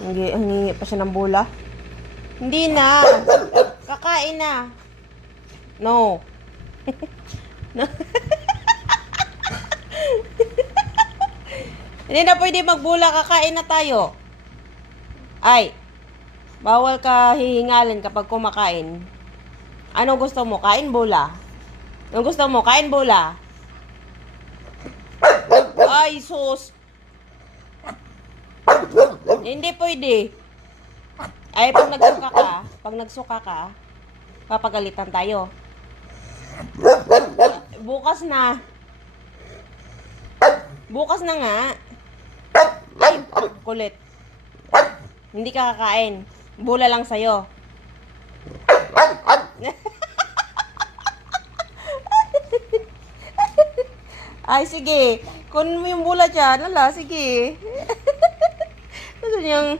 Hingi pa siya ng bola. Hindi na. Kakain na. No. No. Hindi na pwede magbula. Kakain na tayo. Ay. Bawal ka hihingalin kapag kumakain. Ano gusto mo? Kain bola? Ano gusto mo? Kain bola? Ay, sus. Hindi pwede. Ay, pag nagsuka ka, papagalitan tayo. Bukas na. Bukas na nga. Ay, kulit. Hindi ka kakain. Bula lang sa'yo. Ay, sige. Kunin mo yung bula dyan. Lala, sige. Gusto niyang...